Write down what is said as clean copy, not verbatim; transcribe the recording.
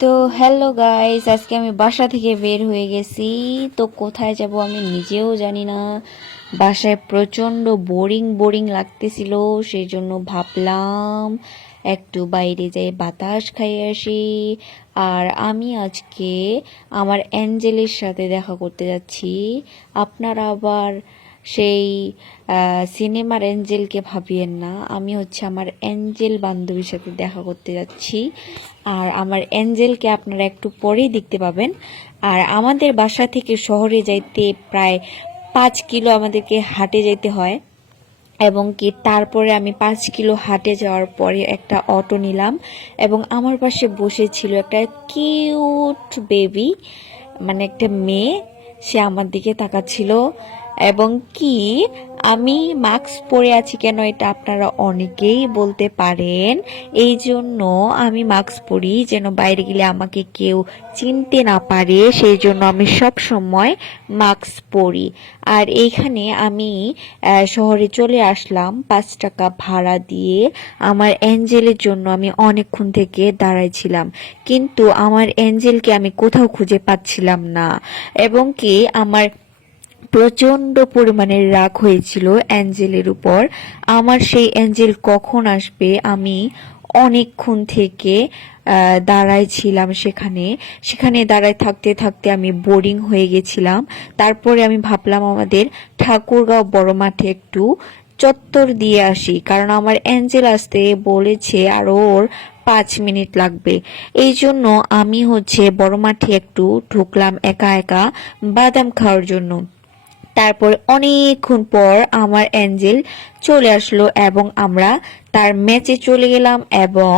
তো hello guys, আজকে আমি বাসা থেকে বের হয়ে গেছি। তো কোথায় যাব আমি নিজেও জানি না। বাসায় প্রচন্ড বোরিং বোরিং লাগতেছিল, সেই জন্য ভাবলাম একটু বাইরে যাই বাতাস খাইয়ে আসি। আর আমি আজকে আমার অ্যাঞ্জেলের সাথে দেখা করতে যাচ্ছি। আপনারা আবার সেই সিনেমার অ্যাঞ্জেলকে ভাবিয়েন না, আমি হচ্ছে আমার অ্যাঞ্জেল বান্ধবীর সাথে দেখা করতে যাচ্ছি। আর আমার অ্যাঞ্জেলকে আপনারা একটু পরেই দেখতে পাবেন। আর আমাদের বাসা থেকে শহরে যাইতে প্রায় 5 কিলো আমাদেরকে হাঁটে যেতে হয়, এবং কি তারপরে আমি 5 কিলো হাঁটে যাওয়ার পরে একটা অটো নিলাম, এবং আমার পাশে বসেছিল একটা কিউট বেবি, মানে একটা মেয়ে। সে আমার দিকে তাকাচ্ছিল। এবং কি আমি মাস্ক পরে আছি কেন, এটা আপনারা অনেকেই বলতে পারেন। এই জন্য আমি মাস্ক পরি, যেন বাইরে গেলে আমাকে কেউ চিনতে না পারে, সেই জন্য আমি সব সময় মাস্ক পরি। আর এইখানে আমি শহরে চলে আসলাম 5 টাকা ভাড়া দিয়ে। আমার অ্যাঞ্জেলের জন্য আমি অনেকক্ষণ থেকে দাঁড়াইছিলাম, কিন্তু আমার অ্যাঞ্জেলকে আমি কোথাও খুঁজে পাচ্ছিলাম না। এবং কি আমার প্রচন্ড পরিমাণে রাগ হয়েছিল অ্যাঞ্জেলের উপর। আমার সেই অ্যাঞ্জেল কখন আসবে, আমি অনেকক্ষণ থেকে দাঁড়ায় ছিলাম সেখানে। সেখানে দাঁড়ায় থাকতে থাকতে আমি বোরিং হয়ে গেছিলাম। তারপরে আমি ভাবলাম আমাদের ঠাকুরগাঁও বড় মাঠে একটু চত্বর দিয়ে আসি, কারণ আমার অ্যাঞ্জেল আসতে বলেছে আরো ওর 5 মিনিট লাগবে। এই জন্য আমি হচ্ছে বড় মাঠে একটু ঢুকলাম একা একা বাদাম খাওয়ার জন্য। তারপর অনেকক্ষণ পর আমার অ্যাঞ্জেল চলে আসলো, এবং আমরা তার ম্যাচে চলে গেলাম এবং